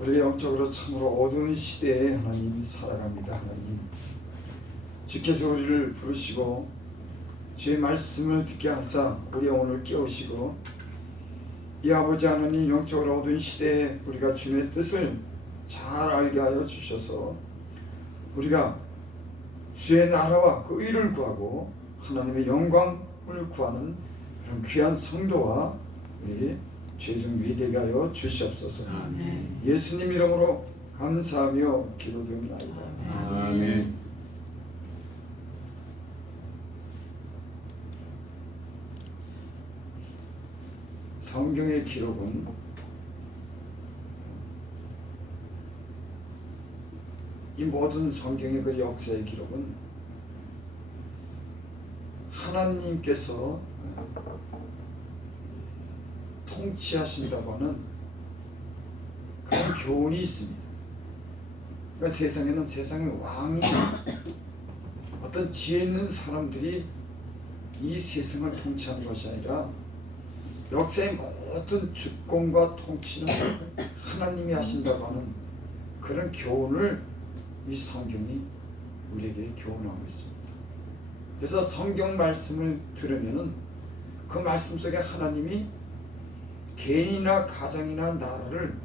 우리가 영적으로 참으로 어두운 시대에 하나님 살아갑니다. 하나님, 주께서 우리를 부르시고 주의 말씀을 듣게 하사 우리 영혼을 깨우시고, 이 아버지 하나님, 영적으로 어두운 시대에 우리가 주님의 뜻을 잘 알게 하여 주셔서 우리가 주의 나라와 그 의를 구하고 하나님의 영광을 구하는 그런 귀한 성도와 우리 죄종들이 되게 하여 주시옵소서. 아멘. 예수님 이름으로 감사하며 기도드립니다. 아멘. 성경의 기록은 이 모든 성경의 그 역사의 기록은 하나님께서 통치하신다고 하는 그런 교훈이 있습니다. 그러니까 세상에는 세상의 왕이 어떤 지혜 있는 사람들이 이 세상을 통치하는 것이 아니라 역사의 모든 주권과 통치는 하나님이 하신다고 하는 그런 교훈을 이 성경이 우리에게 교훈하고 있습니다. 그래서 성경 말씀을 들으면은 그 말씀 속에 하나님이 개인이나 가정이나 나라를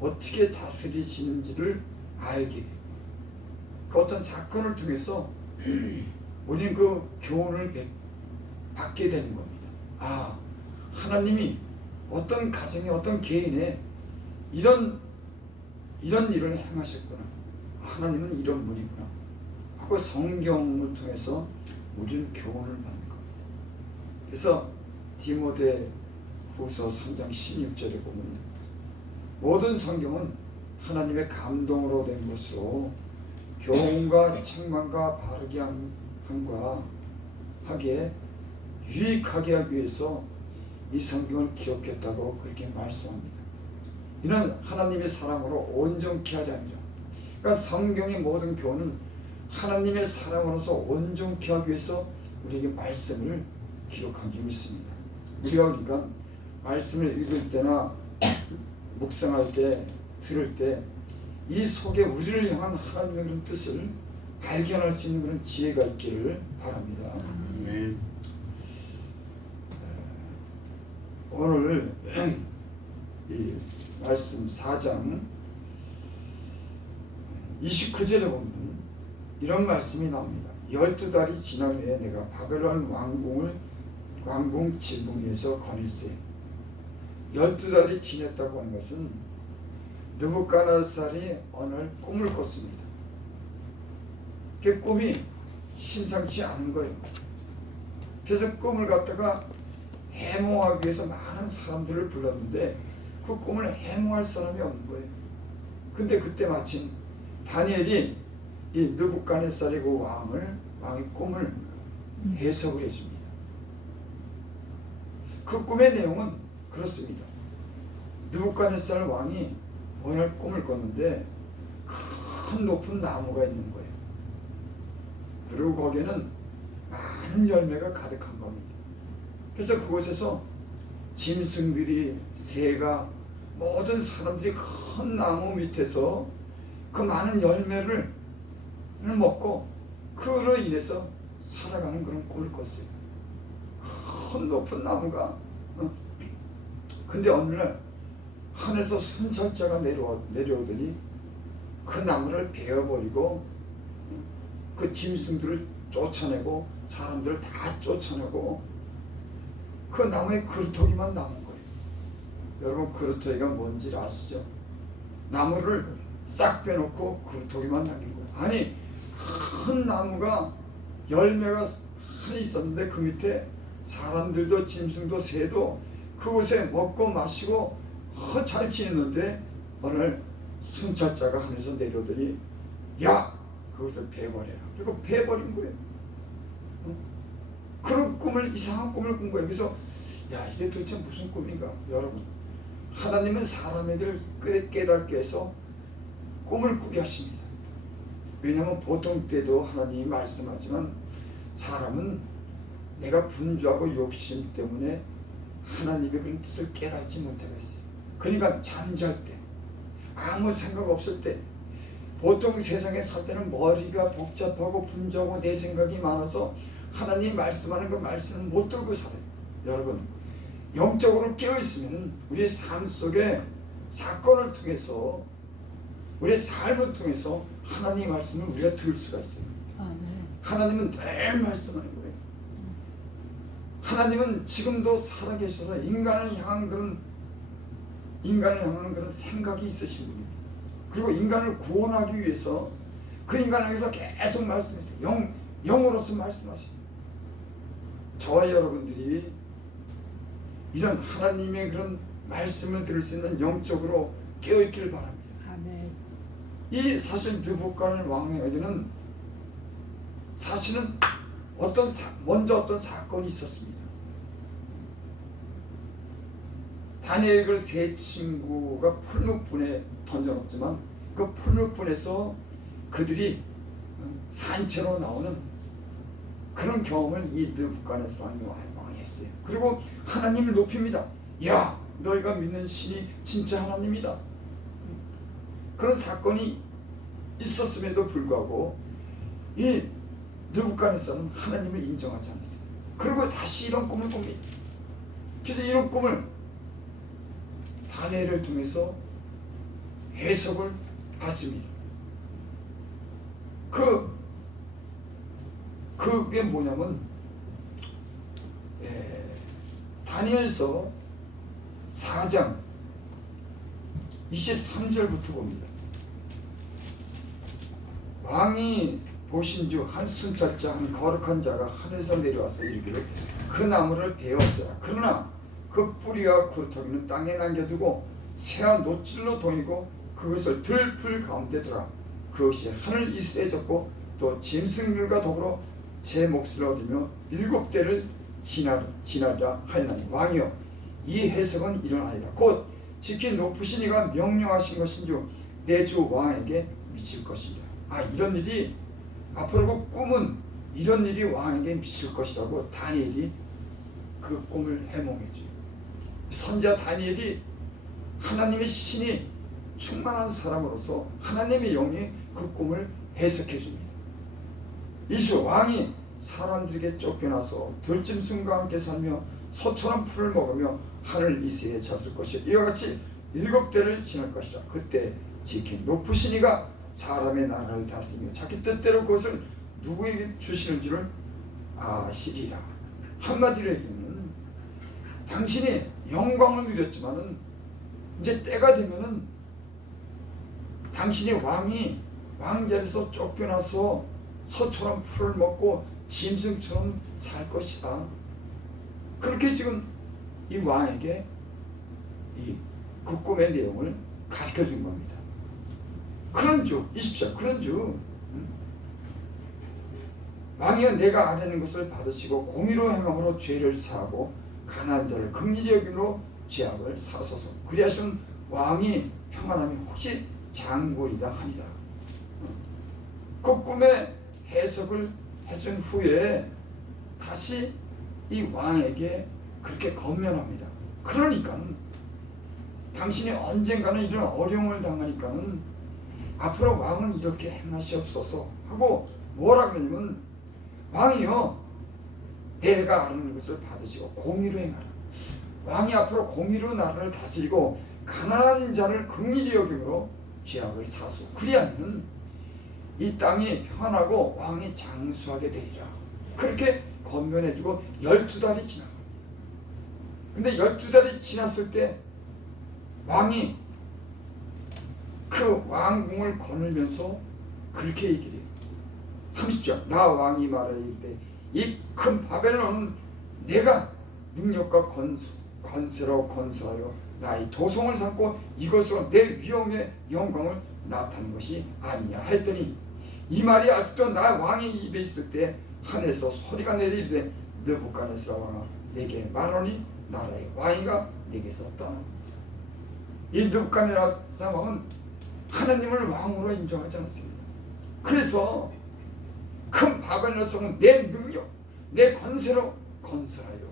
어떻게 다스리시는지를 알게 해요. 그 어떤 사건을 통해서 우리는 그 교훈을 받게 되는 겁니다. 아, 하나님이 어떤 가정에 어떤 개인에 이런 일을 행하셨구나. 하나님은 이런 분이구나 하고 성경을 통해서 우리는 교훈을 받는 겁니다. 그래서 디모데 후서 3장 16절에 보면 모든 성경은 하나님의 감동으로 된 것으로 교훈과 책망과 바르게 함과 하기에 유익하게 하기 위해서 이 성경을 기록했다고 그렇게 말씀합니다. 이는 하나님의 사랑으로 온전케 하려 합니다. 그러니까 성경의 모든 교훈은 하나님의 사랑으로서 온전케 하기 위해서 우리에게 말씀을 기록한 게 있습니다. 우리가 그러니까 말씀을 읽을 때나 묵상할 때, 들을 때 이 속에 우리를 향한 하나님의 그런 뜻을 발견할 수 있는 그런 지혜가 있기를 바랍니다. 아멘. 오늘 이 말씀 4장 29절에 보면 이런 말씀이 나옵니다. 12달이 지난 후에 내가 바벨론 왕궁 지붕 위에서 거닐세. 12달이 지냈다고 하는 것은 느부갓네살이 어느 날 꿈을 꿨습니다. 그 꿈이 심상치 않은 거예요. 그래서 꿈을 갖다가 해몽하기 위해서 많은 사람들을 불렀는데 그 꿈을 해몽할 사람이 없는 거예요. 근데 그때 마침 다니엘이 이 느부갓네살의 그 왕의 꿈을 해석을 해줍니다. 그 꿈의 내용은 그렇습니다. 느부갓네살 왕이 어느 날 꿈을 꿨는데 큰 높은 나무가 있는 거예요. 그리고 거기에는 많은 열매가 가득한 겁니다. 그래서 그곳에서 짐승들이, 새가, 모든 사람들이 큰 나무 밑에서 그 많은 열매를 먹고 그로 인해서 살아가는 그런 꿈을 꿨어요. 큰 높은 나무가. 근데 어느 날 하늘에서 순찰자가 내려오더니 그 나무를 베어버리고 그 짐승들을 쫓아내고 사람들을 다 쫓아내고 그 나무에 그루터기만 남은 거예요. 여러분, 그루터기가 뭔지 아시죠? 나무를 싹 빼놓고 그루터기만 남긴 거예요. 아니, 큰 나무가 열매가 하나 있었는데 그 밑에 사람들도 짐승도 새도 그곳에 먹고 마시고 잘 지냈는데 어느 날 순찰자가 하늘에서 내려오더니 야! 그것을 베어버려라. 그리고 베어버린 거예요. 그런 꿈을, 이상한 꿈을 꾼 거예요. 그래서 야, 이게 도대체 무슨 꿈인가? 여러분, 하나님은 사람에게를 깨닫게 해서 꿈을 꾸게 하십니다. 왜냐하면 보통 때도 하나님이 말씀하지만 사람은 내가 분주하고 욕심 때문에 하나님의 그런 뜻을 깨닫지 못하고 있어요. 그러니까 잠잘 때 아무 생각 없을 때, 보통 세상에 살 때는 머리가 복잡하고 분주하고 내 생각이 많아서 하나님 말씀하는 그 말씀을 못 들고 살아요. 여러분, 영적으로 깨어있으면 우리 삶 속에 사건을 통해서, 우리의 삶을 통해서 하나님의 말씀을 우리가 들을 수가 있어요. 하나님은 늘 말씀하는 거예요. 하나님은 지금도 살아계셔서 인간을 향한 그런 생각이 있으신 분입니다. 그리고 인간을 구원하기 위해서 그 인간을 위해서 계속 말씀하세요. 영으로서 말씀하세요. 저와 여러분들이 이런 하나님의 그런 말씀을 들을 수 있는 영적으로 깨어있기를 바랍니다. 아멘. 이 사실 느부갓네살 왕에게는 사실은 먼저 어떤 사건이 있었습니다. 다니엘을 세 친구가 풀무불에 던져놓지만 그 풀무불에서 그들이 산채로 나오는 그런 경험을 이 느부갓네살 왕이 했어요. 그리고 하나님을 높입니다. 야, 너희가 믿는 신이 진짜 하나님이다. 그런 사건이 있었음에도 불구하고 이 느부갓네살은 하나님을 인정하지 않았어요. 그리고 다시 이런 꿈을 꿉니다. 그래서 이런 꿈을 다니엘을 통해서 해석을 받습니다. 그게 뭐냐면 다니엘서 4장 23절부터 봅니다. 왕이 보신즉 한 순찰자 한 거룩한 자가 하늘에서 내려와서 이르기를 그 나무를 베었어라. 그러나 그 뿌리와 구루터기는 땅에 남겨두고 새와 노출로 동이고 그것을 들풀 가운데 두라. 그것이 하늘 이슬에 젖고 또 짐승들과 더불어 제 몫을 얻으며 7대를 지나리라 하였나니 왕이여 이 해석은 이러하니라. 곧 지킨 높으신 이가 명령하신 것인즉 내 주 왕에게 미칠 것이라. 이런 일이 앞으로 그 꿈은 이런 일이 왕에게 미칠 것이라고 다니엘이 그 꿈을 해몽해줘요. 선지자 다니엘이 하나님의 신이 충만한 사람으로서 하나님의 영이 그 꿈을 해석해 줍니다. 이시 왕이 사람들에게 쫓겨나서 들짐승과 함께 살며 소처럼 풀을 먹으며 하늘 이슬에 젖을 것이요 이와 같이 7대를 지날 것이라. 그때 지킨 높으신 이가 사람의 나라를 다스리며 자기 뜻대로 그것을 누구에게 주시는 줄을 아시리라. 한마디로 얘기는 당신이 영광을 누렸지만은 이제 때가 되면은 당신이 왕자리에서 쫓겨나서 소처럼 풀을 먹고 짐승처럼 살 것이다. 그렇게 지금 이 왕에게 그 꿈의 내용을 가르쳐 준 겁니다. 그런 주, 20절, 그런 주 왕이여 내가 아뢰는 것을 받으시고 공의로 행함으로 죄를 사하고 가난한 자를 긍휼히 여김으로 죄악을 사소서. 그리하시면 왕이 평안함이 혹시 장골이다 하니라. 그 꿈의 해석을 해준 후에 다시 이 왕에게 그렇게 건면합니다. 그러니까는 당신이 언젠가는 이런 어려움을 당하니까는 앞으로 왕은 이렇게 행하시옵소서 하고 뭐라 그러냐면 왕이요 내가 아는 것을 받으시고 공의로 행하라. 왕이 앞으로 공의로 나라를 다스리고 가난한 자를 긍휼히 여김으로 죄악을 사수. 그리하면 이 땅이 평안하고 왕이 장수하게 되리라. 그렇게 건면해주고 12달이 지나. 근데 12달이 지났을 때 왕이 그 왕궁을 거닐면서 그렇게 얘기를 해요. 30절 나 왕이 말하여 이르되 이 큰 바벨론은 내가 능력과 권세로 건설하여 나의 도성을 삼고 이것으로 내 위엄의 영광을 나타낸 것이 아니냐 했더니 이 말이 아직도 나 왕의 입에 있을 때 하늘에서 소리가 내리되 느부갓네살 왕아 내게 말하니 나라의 왕이가 내게서 떠나. 이 느부갓네살 왕은 하나님을 왕으로 인정하지 않습니다. 그래서 큰 바벨론 성은 내 능력 내 권세로 건설하여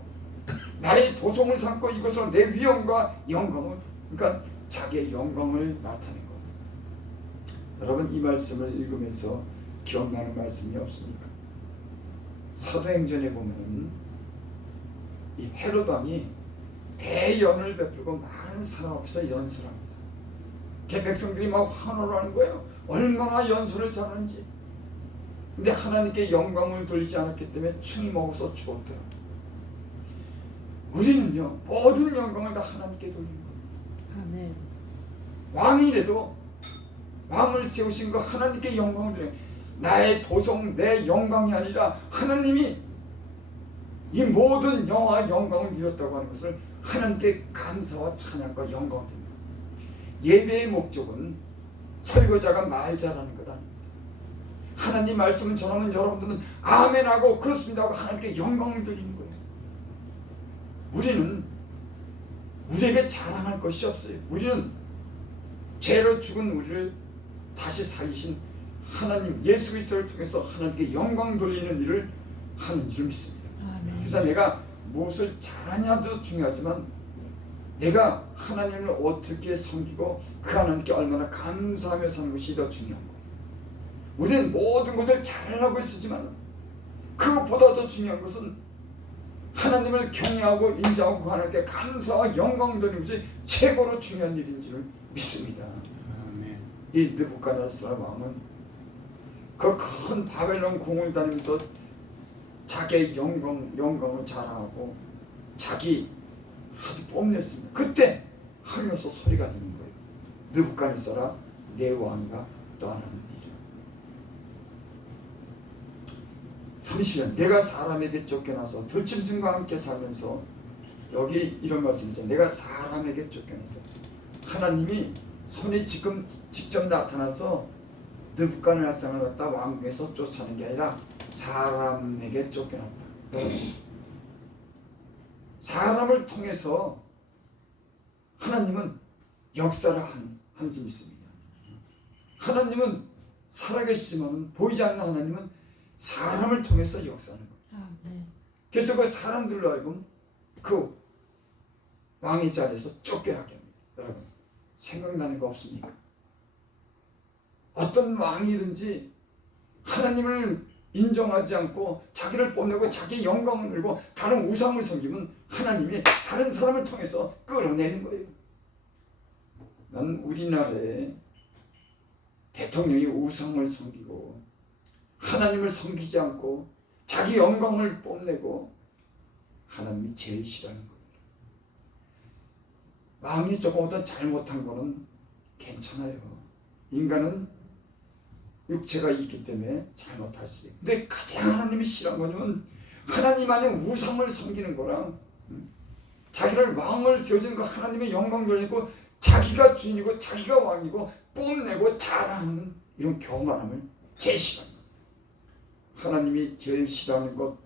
나의 도성을 삼고 이것으로 내 위엄과 영광을, 그러니까 자기의 영광을 나타낸 것. 여러분 이 말씀을 읽으면서 기억나는 말씀이 없습니까? 사도행전에 보면은 이 헤롯 왕이 대연을 베풀고 많은 사람 앞에서 연설을 합니다. 백성들이 막 환호를 하는 거예요. 얼마나 연설을 잘하는지. 근데 하나님께 영광을 돌리지 않았기 때문에 충이 먹어서 죽었더라. 우리는요 모든 영광을 다 하나님께 돌리는 거예요. 아멘. 왕이라도 왕을 세우신 거 하나님께 영광을 드려요. 나의 도성 내 영광이 아니라 하나님이 이 모든 영화 영광을 누렸다고 하는 것을 하나님께 감사와 찬양과 영광을 드립니다. 예배의 목적은 설교자가 말 잘하는 것 아닙니다. 하나님 말씀을 전하면 여러분들은 아멘하고 그렇습니다 하고 하나님께 영광을 드리는 거예요. 우리는 우리에게 자랑할 것이 없어요. 우리는 죄로 죽은 우리를 다시 살리신 하나님 예수 그리스도를 통해서 하나님께 영광 돌리는 일을 하는 줄 믿습니다. 아멘. 그래서 내가 무엇을 잘하냐도 중요하지만 내가 하나님을 어떻게 섬기고 그 하나님께 얼마나 감사하며 사는 것이 더 중요한 거예요. 우리는 모든 것을 잘하고 있으지만 그것보다 더 중요한 것은 하나님을 경외하고 인정하고 하나님께 감사와 영광 돌리는 것이 최고로 중요한 일인 줄 믿습니다. 아멘. 이 느부갓네살 왕은 그 큰 바벨론 궁을 다니면서 자기의 영광을 자랑하고 자기 아주 뽐냈습니다. 그때 하늘에서 소리가 들리는 거예요. 느부갓네살아 내 왕이가 떠나느니라. 30년 내가 사람에게 쫓겨나서 들짐승과 함께 살면서 여기 이런 말씀이죠. 내가 사람에게 쫓겨나서 하나님이 손이 지금 직접 나타나서 느부갓네살을 갖다 왕궁에서 쫓아낸 게 아니라 사람에게 쫓겨났다. 사람을 통해서 하나님은 역사를 하는 줄 믿습니다. 하나님은 살아계시지만 보이지 않는 하나님은 사람을 통해서 역사하는 거예요. 아멘. 그래서 그 사람들로 하여금 그 왕의 자리에서 쫓겨나게 합니다. 여러분 생각나는 거 없습니까? 어떤 왕이든지 하나님을 인정하지 않고 자기를 뽐내고 자기 영광을 누리고 다른 우상을 섬기면 하나님이 다른 사람을 통해서 끌어내는 거예요. 난 우리나라에 대통령이 우상을 섬기고 하나님을 섬기지 않고 자기 영광을 뽐내고 하나님이 제일 싫어하는 거예요. 왕이 조금 어떤 잘못한 거는 괜찮아요. 인간은 육체가 있기 때문에 잘못할 수 있어요. 근데 가장 하나님이 싫어하는 거는 하나님 안에 우상을 섬기는 거랑 자기를 왕을 세워주는 거 하나님의 영광 돌리고 자기가 주인이고 자기가 왕이고 뽐내고 자랑하는 이런 교만함을 제일 싫어합니다. 하나님이 제일 싫어하는 것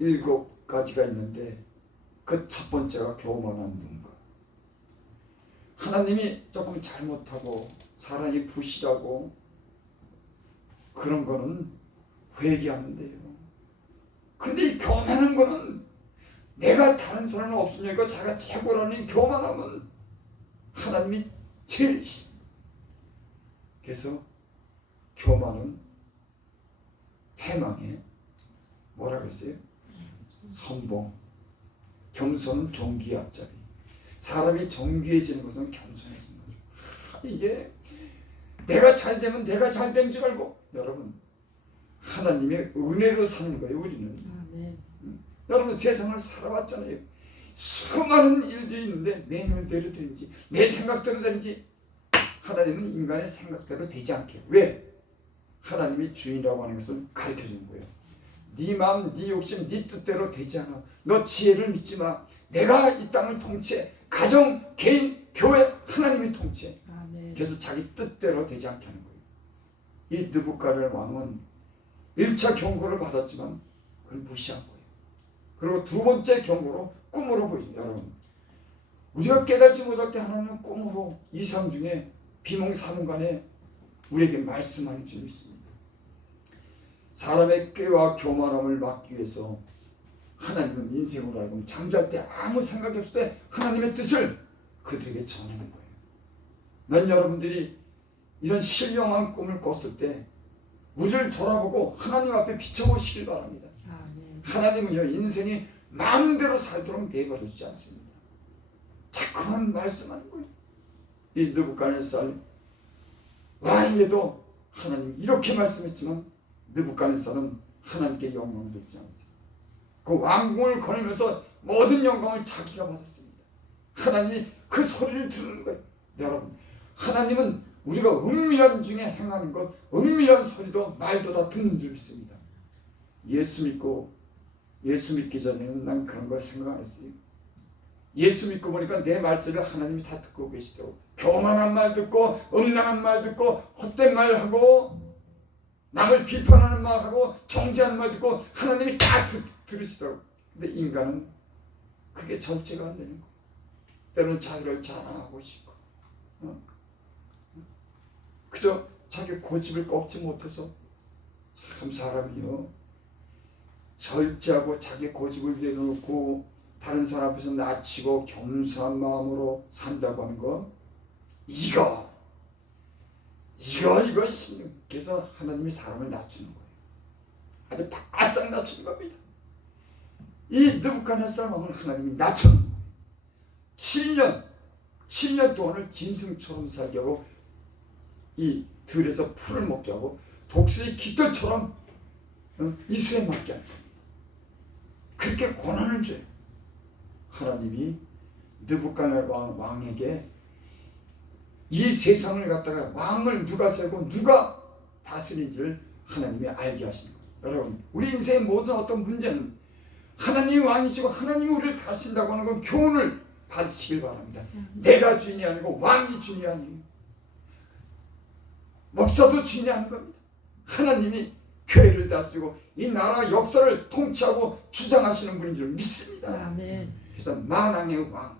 7가지가 있는데 그 첫 번째가 교만한 눈과 하나님이 조금 잘못하고 사람이 부실하고 그런 거는 회개하면 돼요. 근데 이 교만한 거는 내가 다른 사람은 없으니까 자기가 최고라는 교만함은 하나님이 제일 싫어. 그래서 교만은 패망에 뭐라 그랬어요? 선봉. 겸손은 종기의 앞자리. 사람이 정귀해지는 것은 겸손해지는 거죠. 이게 내가 잘 되면 내가 잘 된 줄 알고 여러분 하나님의 은혜로 사는 거예요. 우리는 아멘. 여러분 세상을 살아왔잖아요. 수많은 일들이 있는데 내 눈대로 되는지 내 생각대로 되는지 하나님은 인간의 생각대로 되지 않게 왜? 하나님이 주인이라고 하는 것을 가르쳐주는 거예요. 네 마음, 네 욕심, 네 뜻대로 되지 않아. 너 지혜를 믿지 마. 내가 이 땅을 통치해. 가정, 개인, 교회 하나님이 통치해. 아멘. 그래서 자기 뜻대로 되지 않게 하는 거예요. 이 느부갓네살 왕은 1차 경고를 받았지만 그걸 무시한 거예요. 그리고 두 번째 경고로 꿈으로 보여줍니다. 여러분 우리가 깨닫지 못할 때 하나님은 꿈으로 이상 중에 비몽사몽간에 우리에게 말씀하는 줄 믿습니다. 사람의 꾀와 교만함을 막기 위해서 하나님은 인생으로 알고 잠잘 때 아무 생각이 없을 때 하나님의 뜻을 그들에게 전하는 거예요. 난 여러분들이 이런 신령한 꿈을 꿨을 때 우리를 돌아보고 하나님 앞에 비춰보시길 바랍니다. 아멘. 하나님은요, 인생이 마음대로 살도록 내버려 두지 않습니다. 자꾸만 말씀하는 거예요. 이 느부갓네살 왕에게도 하나님 이렇게 말씀했지만 느부갓네살은 하나님께 영광을 돌리지 않았어요. 그 왕궁을 거니면서 모든 영광을 자기가 받았습니다. 하나님이 그 소리를 들은 거예요. 여러분, 하나님은 우리가 은밀한 중에 행하는 것, 은밀한 소리도 말도 다 듣는 줄 믿습니다. 예수 믿기 전에는 난 그런 걸 생각 안 했어요. 예수 믿고 보니까 내 말소리를 하나님이 다 듣고 계시더라고요. 교만한 말 듣고, 음란한 말 듣고, 헛된 말 하고, 남을 비판하는 말 하고, 정죄하는 말 듣고 하나님이 다 들으시더라고요. 근데 인간은 그게 절제가 안 되는 거예요. 때로는 자기를 자랑하고 싶고, 그저 자기 고집을 꺾지 못해서 참 사람이요, 절제하고 자기 고집을 내려놓고 다른 사람 앞에서 낮추고 겸손한 마음으로 산다고 하는 거, 이거 신령께서 하나님이 사람을 낮추는 거예요. 아주 바싹 낮추는 겁니다. 이 느부갓네살 왕을 하나님이 낮추는 거예요. 7년 동안을 짐승처럼 살게 하고 이 들에서 풀을 먹게 하고 독수리 깃털처럼 이슬에 맞게 하는 거예요. 그렇게 고난을 줘요. 하나님이 느부갓네살 왕에게 이 세상을 갖다가 왕을 누가 세우고 누가 다스리는지를 하나님이 알게 하시는 거예요. 여러분, 우리 인생의 모든 어떤 문제는 하나님이 왕이시고 하나님이 우리를 다스린다고 하는 건 교훈을 받으시길 바랍니다. 내가 주인이 아니고 왕이 주인이 아니에요. 목사도 주인이 아닌 겁니다. 하나님이 교회를 다스리고 이 나라 역사를 통치하고 주장하시는 분인 줄 믿습니다. 아멘. 그래서 만왕의 왕,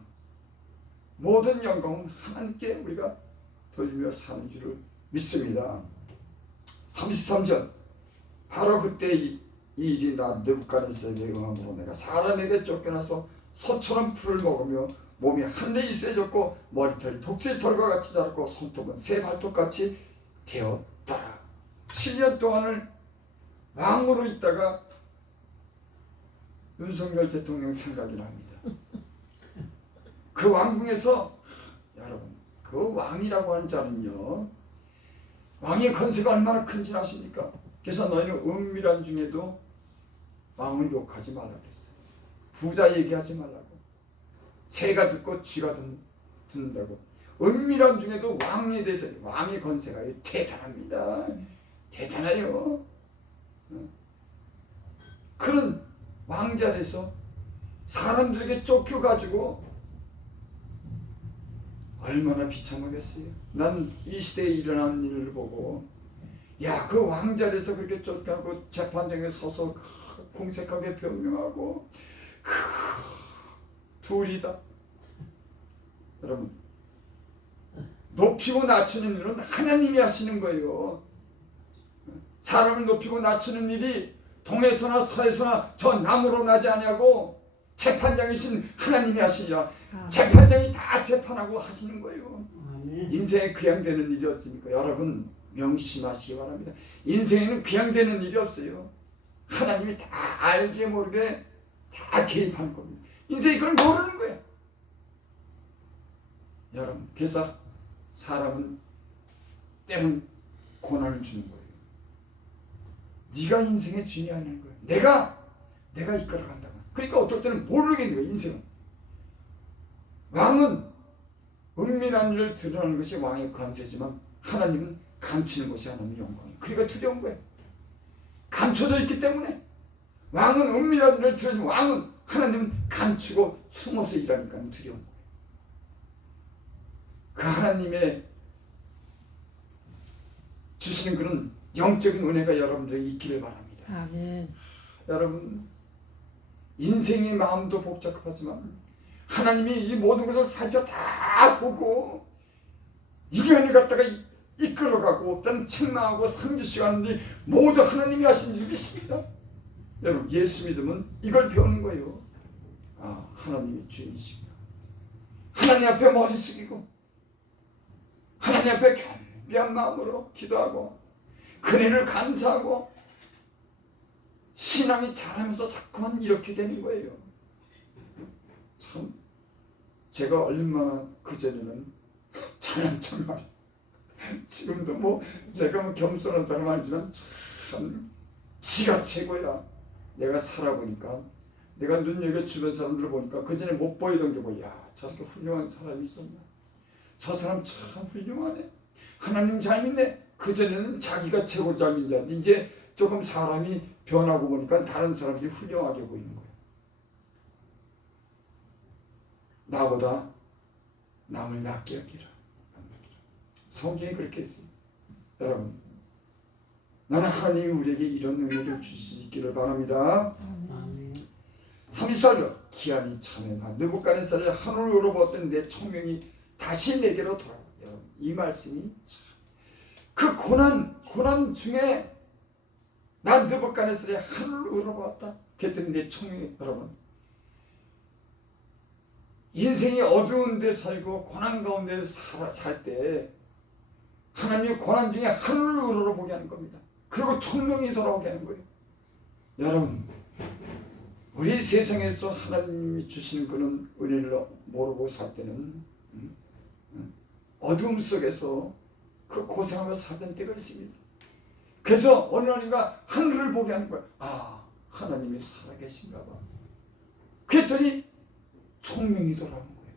모든 영광은 하나님께 우리가 돌리며 사는 줄을 믿습니다. 33절, 바로 그때 이 일이 나 느부갓네살의 영함으로 내가 사람에게 쫓겨나서 소처럼 풀을 먹으며 몸이 하늘에 이슬해졌고 머리털이 독수리 털과 같이 자랐고 손톱은 새 발톱같이 되었더라. 7년 동안을 왕으로 있다가 윤석열 대통령 생각이 납니다. 그 왕궁에서, 여러분, 그 왕이라고 하는 자는요, 왕의 권세가 얼마나 큰지 아십니까? 그래서 너희는 은밀한 중에도 왕을 욕하지 말라 그랬어요. 부자 얘기하지 말라고. 새가 듣고 쥐가 듣는다고. 은밀한 중에도 왕에 대해서, 왕의 권세가 대단합니다. 대단해요. 그런 왕자에서 사람들에게 쫓겨가지고 얼마나 비참하겠어요. 난 이 시대에 일어나는 일을 보고, 야, 그 왕자에서 그렇게 쫓겨가고 재판장에 서서 공색하게 변명하고, 둘이다. 여러분, 높이고 낮추는 일은 하나님이 하시는 거예요. 사람을 높이고 낮추는 일이 동에서나 서에서나 저 남으로 나지 아니하고 재판장이신 하나님이 하시냐. 재판장이 다 재판하고 하시는 거예요. 인생에 그냥 되는 일이 없습니까? 여러분, 명심하시기 바랍니다. 인생에는 그냥 되는 일이 없어요. 하나님이 다 알게 모르게 다 개입하는 겁니다. 인생이 그걸 모르는 거예요. 여러분, 그래서 사람은 때론 고난을 주는 거예요. 네가 인생의 주인이 아닌 거예요. 내가 이끌어간다고. 그러니까 어떨 때는 모르겠는 거예요. 인생은. 왕은 은밀한 일을 드러나는 것이 왕의 권세지만 하나님은 감추는 것이 하나님의 영광이에요. 그러니까 두려운 거예요. 감춰져 있기 때문에. 왕은 은밀한 일을 드러내지만 왕은, 하나님은 감추고 숨어서 일하니까 두려운 거예요. 그 하나님의 주시는 그런 영적인 은혜가 여러분들에게 있기를 바랍니다. 아멘. 여러분, 인생의 마음도 복잡하지만 하나님이 이 모든 것을 살펴 다 보고 인간을 갖다가 이끌어가고 어떤 책망하고 상주시고 하는 일이 모두 하나님이 하신 줄 믿습니다. 여러분, 예수 믿으면 이걸 배우는 거예요. 아, 하나님이 주인이십니다. 하나님 앞에 머리 숙이고 하나님 앞에 기쁘한 마음으로 기도하고 그네를 감사하고 신앙이 자라면서 자꾸만 이렇게 되는 거예요. 참 제가 얼마나 그전에는 잘난 척만 지금도 뭐 제가 뭐 겸손한 사람 아니지만 참 지가 최고야. 내가 살아보니까 내가 눈여겨 주변 사람들을 보니까 그전에 못 보이던 게 뭐야, 저렇게 훌륭한 사람이 있었나, 저 사람 참 훌륭하네, 하나님 잘 믿네. 그전에는 자기가 최고 잘 믿는 줄 알았는데 이제 조금 사람이 변하고 보니까 다른 사람들이 훌륭하게 보이는 거예요. 나보다 남을 낮게 여기라. 성경이 그렇게 했습니다. 여러분, 나는 하나님이 우리에게 이런 은혜를 주시기를 바랍니다. 34절, 기한이 참여나 느부갓네살을 하늘로 보았더니 내 총명이 다시 내게로 돌아와. 여러분, 이 말씀이 그 고난 중에 난 느부갓네살이 하늘로 보았다. 그랬더니 내 총명이, 여러분, 인생이 어두운 데 살고 고난 가운데 살 때 하나님의 고난 중에 하늘로 우러러보게 하는 겁니다. 그리고 총명이 돌아오게 하는 거예요. 여러분, 우리 세상에서 하나님이 주시는 그런 은혜를 모르고 살 때는 어둠 속에서 그 고생하며 살던 때가 있습니다. 그래서 어느 날인가 하늘을 보게 하는 거예요. 아, 하나님이 살아계신가 봐. 그랬더니 총명이 돌아오는 거예요.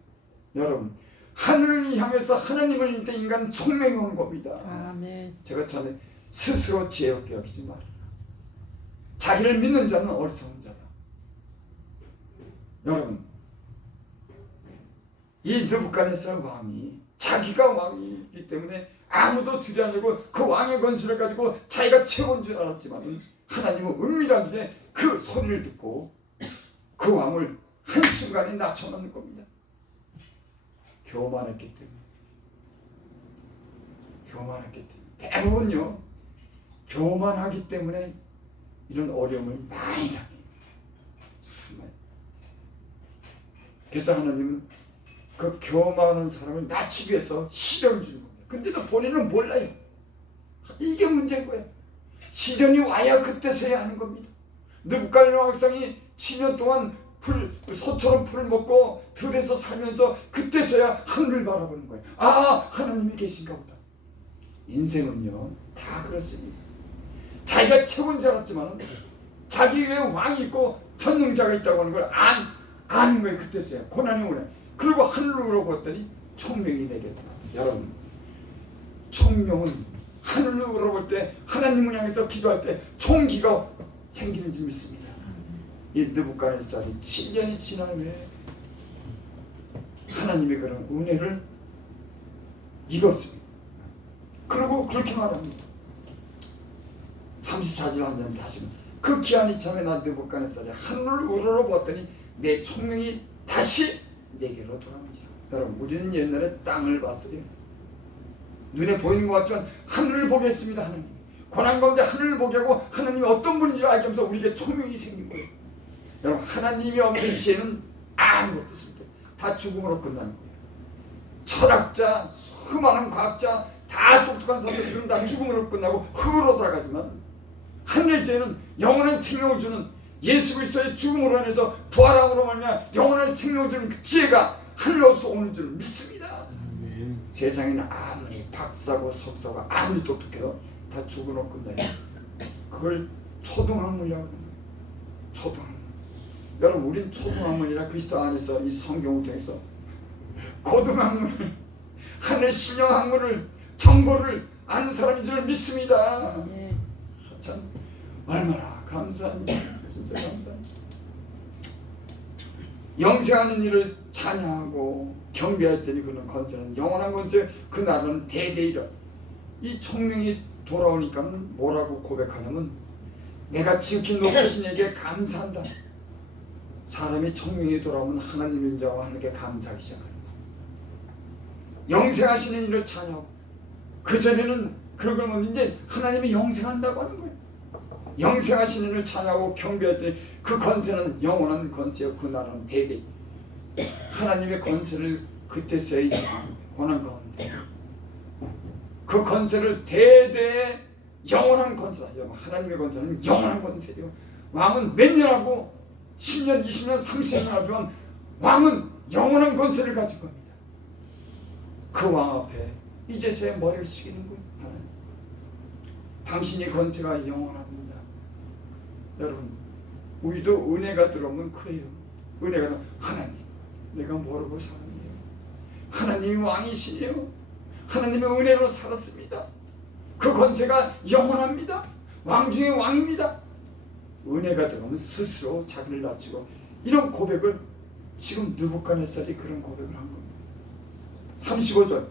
여러분, 하늘을 향해서 하나님을 믿을 때 인간은 총명이 오는 겁니다. 아멘. 제가 전에 스스로 지혜롭게 여기지 마라. 자기를 믿는 자는 어리석은 자다. 여러분, 이 느부갓네살 왕이 자기가 왕이기 때문에 아무도 두려워하고 그 왕의 권세를 가지고 자기가 최고인 줄 알았지만 하나님은 은밀하게 그 소리를 듣고 그 왕을 한순간에 낮춰놓는 겁니다. 교만했기 때문에. 대부분요, 교만하기 때문에 이런 어려움을 많이 당해요. 정말. 그래서 하나님은 그 교만한 사람을 낮추기 위해서 시련을 주는 겁니다. 근데도 본인은 몰라요. 이게 문제인 거예요. 시련이 와야 그때서야 하는 겁니다. 느부갓네살 왕상이 7년 동안 소처럼 풀을 먹고 들에서 살면서 그때서야 하늘을 바라보는 거예요. 아, 하나님이 계신가 보다. 인생은요 다 그렇습니다. 자기가 최고인 줄 알았지만 자기 위에 왕이 있고 전능자가 있다고 하는 걸 아는 거예요. 그때서야 고난이 오네. 그리고 하늘로 보았더니 총명이 내게 들어. 여러분, 총명은 하늘로 울어볼 때, 하나님을 향해서 기도할 때 총기가 생기는 줄 믿습니다. 이 느부갓네살이 7년이 지난 후에 하나님의 그런 은혜를 입었습니다. 그리고 그렇게 말합니다. 34절 하면 다시 그 기한이 참에 난 느부갓네살이 하늘을 우러러보았더니 내 총명이 다시 내게로 돌아온지라. 여러분, 우리는 옛날에 땅을 봤어요. 눈에 보이는 것 같지만 하늘을 보게 했습니다. 하나님 고난 가운데 하늘을 보게 하고 하나님이 어떤 분인지 알게 하면서 우리에게 총명이 생긴 거예요. 여러분, 하나님이 없는 시에는 아무것도 없습니다. 다 죽음으로 끝나는 거예요. 철학자, 수많은 과학자, 다 똑똑한 사람들은 다 죽음으로 끝나고 흙으로 돌아가지만 하늘의 지혜는 영원한 생명을 주는 예수 그리스도의 죽음으로 인해서 부활함으로 말미암아 영원한 생명을 주는 그 지혜가 하늘로서 오는 줄 믿습니다. 아멘. 세상에는 아무리 박사고 석사고 아무리 똑똑해도 다 죽음으로 끝나요. 그걸 초등학문이라고 하는 거예요. 초등학문. 여러분, 우린 초등학문이라 그리스도 안에서 이 성경을 통해서 고등학문을, 하늘 신령학문을, 정보를 아는 사람인 줄 믿습니다. 네. 참 얼마나 감사합니다. 진짜 감사합니다. 영생하는 일을 찬양하고 경배할 때니 그는 건세는 영원한 건세, 그 나라는 대대이라. 이 총명이 돌아오니까 뭐라고 고백하냐면 내가 지극히 높으신 이에게 감사한다. 사람이 총명이 돌아오면 하나님을 인정하고 하나님께 감사하기 시작합니다. 영생하시는 일을 찬양하고, 그전에는 그런 걸 못 이제 하나님이 영생한다고 하는 거예요. 영생하시는 일을 찬양하고 경배할 때 그 건세는 영원한 건세요. 그 나라는 대대. 하나님의 건세를 그때서야 인정하는 거예요. 고난 가운데. 그 권세를 대대 영원한 권세다. 여러분, 하나님의 권세는 영원한 권세예요. 왕은 몇 년 하고 10년, 20년, 30년 하지만 왕은 영원한 권세를 가진 겁니다. 그 왕 앞에 이제서야 머리를 숙이는 거예요. 하나님, 당신의 권세가 영원합니다. 여러분, 우리도 은혜가 들어오면 그래요. 은혜가 들어오면 하나님, 내가 모르고 살았네요. 하나님이 왕이시네요. 하나님의 은혜로 살았습니다. 그 권세가 영원합니다. 왕 중에 왕입니다. 은혜가 들어오면 스스로 자기를 낮추고, 이런 고백을 지금 느부갓네살이 그런 고백을 한 겁니다. 35절.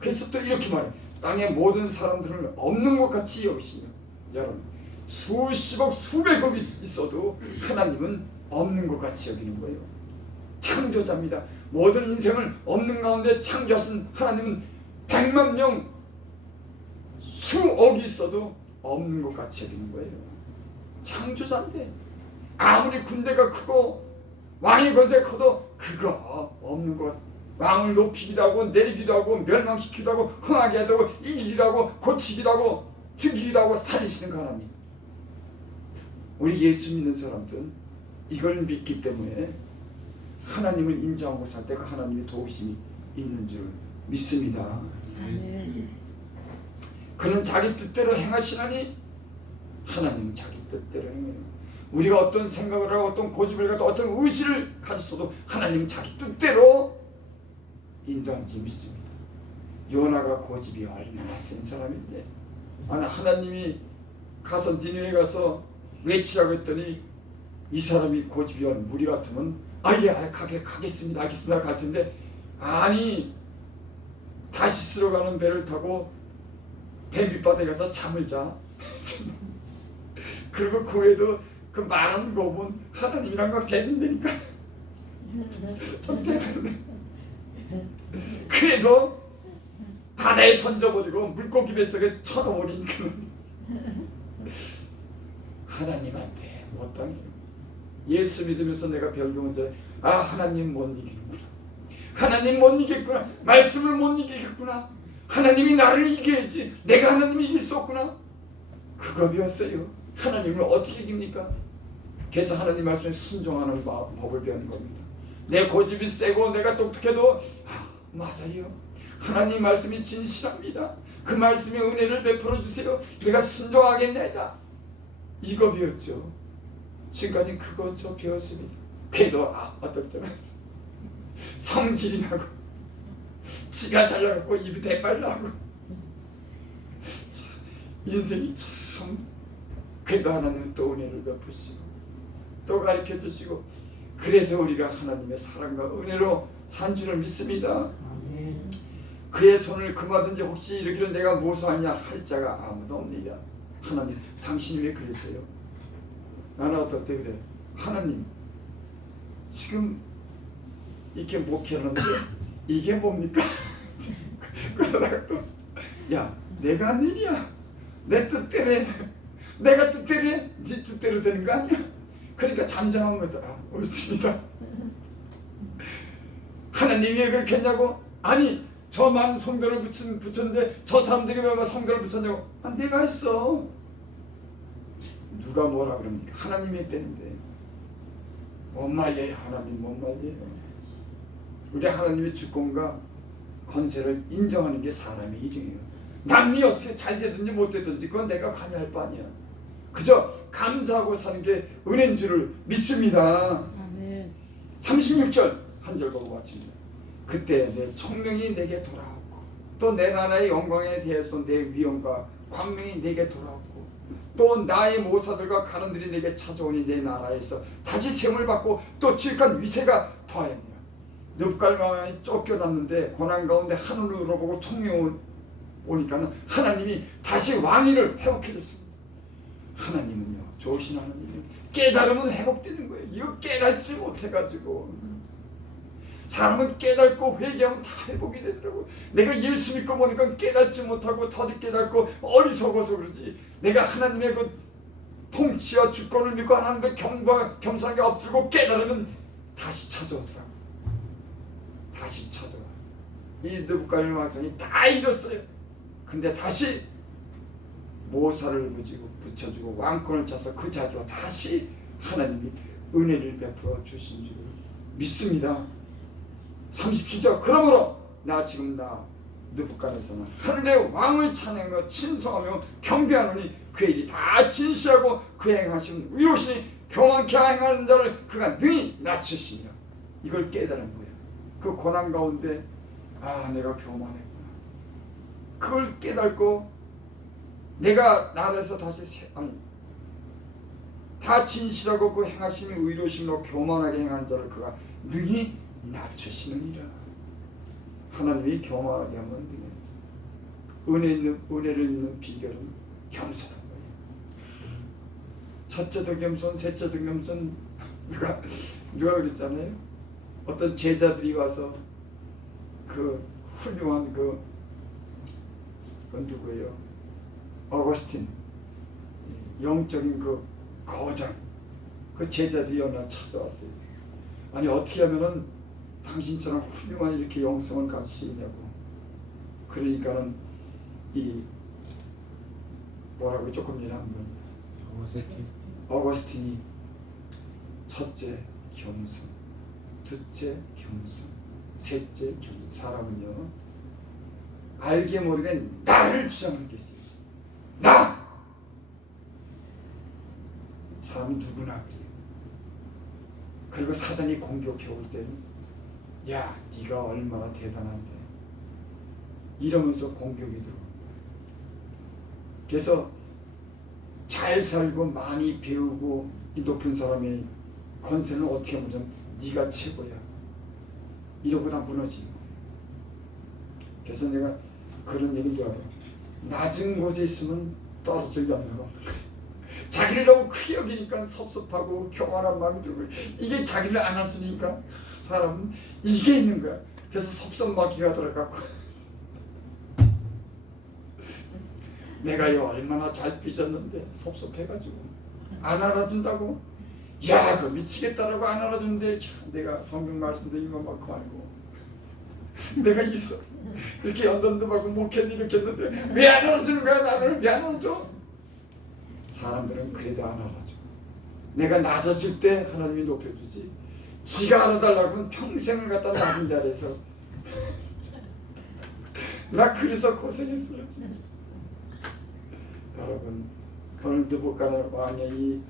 그래서 또 이렇게 말해. 땅의 모든 사람들을 없는 것 같이 여기시며. 여러분, 수십억 수백억 있어도 하나님은 없는 것 같이 여기는 거예요. 창조자입니다. 모든 인생을 없는 가운데 창조하신 하나님은 100만 명 수억이 있어도 없는 것 같이 여기는 거예요. 창조자인데 아무리 군대가 크고 왕의 권세가 커도 그거 없는 것 같아요. 왕을 높이기도 하고 내리기도 하고 멸망시키기도 하고 흥하게 하고 이기기도 하고 고치기도 하고 죽이기도 하고 살리시는 그 하나님. 우리 예수 믿는 사람들은 이걸 믿기 때문에 하나님을 인정하고 살 때 그 하나님의 도우심이 있는 줄 믿습니다. 그는 자기 뜻대로 행하시나니 하나님은 자기 뜻대로 행해요. 우리가 어떤 생각을 하고 어떤 고집을 가도 어떤 의지를 가졌어도 하나님은 자기 뜻대로 인도하는지 믿습니다. 요나가 고집이 얼마나 센 사람인데, 하나님이 가서 니느웨에 가서 외치라고 했더니 이 사람이 고집이 무리 같으면 예, 가겠습니다 알겠습니다 갈 텐데, 아니 다시스로 가는 배를 타고 배 밑바닥에 가서 잠을 자. 그리고 그 외에도 그 많은 거 보면 하나님이란 걸 대든다니까. 참 대단해. 그래도 바다에 던져버리고 물고기 뱃속에 쳐넣어버린 그런 하나님한테 못 당해요. 예수 믿으면서 내가 배운 전에 하나님 못 이기는구나. 하나님 못 이겼구나. 말씀을 못 이기겠구나. 하나님이 나를 이겨야지. 내가 하나님을 이길 수 없구나. 그거 배웠어요. 하나님을 어떻게 이깁니까? 그래서 하나님 말씀에 순종하는 법을 배우는 겁니다. 내 고집이 세고 내가 똑똑해도 맞아요. 하나님 말씀이 진실합니다. 그 말씀의 은혜를 베풀어 주세요. 내가 순종하겠나이다. 이거 배웠죠. 지금까지 그거 저 배웠습니다. 그래도 어떨 때는 성질이 나고 지가 잘나고 입이 대빨 나고 인생이 참, 그래도 하나님은 또 은혜를 베푸시고 또 가르쳐 주시고, 그래서 우리가 하나님의 사랑과 은혜로 산 줄을 믿습니다. 그의 손을 금하든지 혹시 이르기를 내가 무수하냐 할 자가 아무도 없느니라. 하나님, 당신이 왜 그랬어요? 나는 어떨 때 그래. 하나님, 지금 이렇게 목회하는데 이게 뭡니까? 그러다가 또 내가 한 일이야. 내 뜻대로 해. 내가 뜻대로 해. 네 뜻대로 되는 거 아니야? 그러니까 잠잠한 거다. 옳습니다. 하나님이 왜 그렇게 했냐고? 아니, 저 많은 성도를 붙였는데 저 사람들이 왜 성도를 붙였냐고? 내가 했어. 누가 뭐라 그럽니까? 하나님이 했다는데. 못 말려요. 하나님 못 말려요. 우리 하나님의 주권과 권세를 인정하는 게 사람의 일이에요. 남이 어떻게 잘 되든지 못 되든지 그건 내가 관여할 바 아니야. 그저 감사하고 사는 게 은혜인 줄을 믿습니다. 36절 한 절 보고 마칩니다. 그때 내 총명이 내게 돌아왔고 또 내 나라의 영광에 대해서 내 위엄과 광명이 내게 돌아왔고 또 나의 모사들과 간원들이 내게 찾아오니 내 나라에서 다시 세움을 받고 또 지극한 위세가 더하였느니라. 느부갓네살이 쫓겨났는데 고난 가운데 하늘으로 보고 총명 오니까는 하나님이 다시 왕위를 회복해 줬습니다. 하나님은요, 좋으신 하나님이에요. 깨달으면 회복되는 거예요. 이거 깨닫지 못해가지고 사람은 깨닫고 회개하면 다 회복이 되더라고. 내가 예수 믿고 보니까 깨닫지 못하고 더디 깨닫고 어리석어서 그러지. 내가 하나님의 그 통치와 주권을 믿고 하나님의 겸손하게 엎드리고 깨달으면 다시 찾아오더라고. 다시 찾아와. 이 느부갓네살 왕상이 다 잃었어요. 근데 다시 모사를 붙여주고 왕권을 차서 그 자리로 다시 하나님이 은혜를 베풀어 주신 줄 믿습니다. 37절 그러므로 나 지금 나 느부갓네살은 하늘의 왕을 찬양하며 친성하며 경배하노니 그의 일이 다 진실하고 그 행하심 의로우시니 교만케 행하는 자를 그가 능히 낮추시니라. 이걸 깨달은 거예요. 그 고난 가운데 내가 교만했구나. 그걸 깨닫고 내가 나라에서 다시 다 진실하고 그 행하심이 의로우심으로 교만하게 행한 자를 그가 능히 낮추시느니라. 하나님이 교만하게 하면 은혜를 입는 비결은 겸손한 거예요. 첫째도 겸손, 셋째도 겸손. 누가 그랬잖아요. 어떤 제자들이 와서 그 훌륭한 그 누구예요? 어거스틴, 영적인 그 거장, 그 제자들이 어느 날 찾아왔어요. 아니 어떻게 하면은 당신처럼 훌륭한 이렇게 영성을 가질 수 있냐고. 그러니까는 이 뭐라고 조금 이해한 분 어거스틴이 첫째 겸손, 둘째 겸손, 셋째 겸손. 사람은요 알게 모르게 나를 주장하겠어요. 나! 사람은 누구나 그래요. 그리고 사단이 공격해 올 때는 야 네가 얼마나 대단한데 이러면서 공격이 들어옵니다. 그래서 잘 살고 많이 배우고 이 높은 사람의 권세는 어떻게 보면 네가 최고야 이러고 다 무너지는 거예요. 그래서 내가 그런 얘기도 하고 낮은 곳에 있으면 떨어질 염려가 없는 거예요. 자기를 너무 크게 여기니까 섭섭하고 교만한 마음이 들고 이게 자기를 안아주니까 사람은 이게 있는 거야. 그래서 섭섭마귀가 들어가고 내가 얼마나 잘 삐졌는데 섭섭해가지고 안 알아준다고 야 그 미치겠다라고 안 알아주는데 내가 성경 말씀도 이만큼 알고 내가 이래서 이렇게 연단도 목회도 이렇게 했는데 왜 안 알아주는 거야. 나를 왜 안 알아줘. 사람들은 그래도 안 알아줘. 내가 낮아질 때 하나님이 높여주지 지가 알아달라고 하면 평생을 갖다 낮은 자리에서 나 그래서 고생했어요 진짜. 여러분 오늘 느부갓네살 왕의 이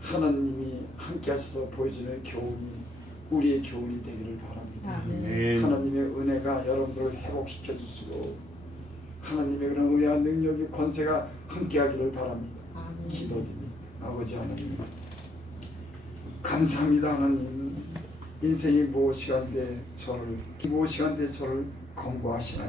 하나님이 함께 하셔서 보여주는 교훈이 우리의 교훈이 되기를 바랍니다. 아멘. 하나님의 은혜가 여러분들을 회복시켜 주시고 하나님의 그런 은혜와 능력이 권세가 함께 하기를 바랍니다. 기도드립니다. 아버지 하나님 감사합니다. 하나님 인생이 무엇이간데 저를 권고하시나요.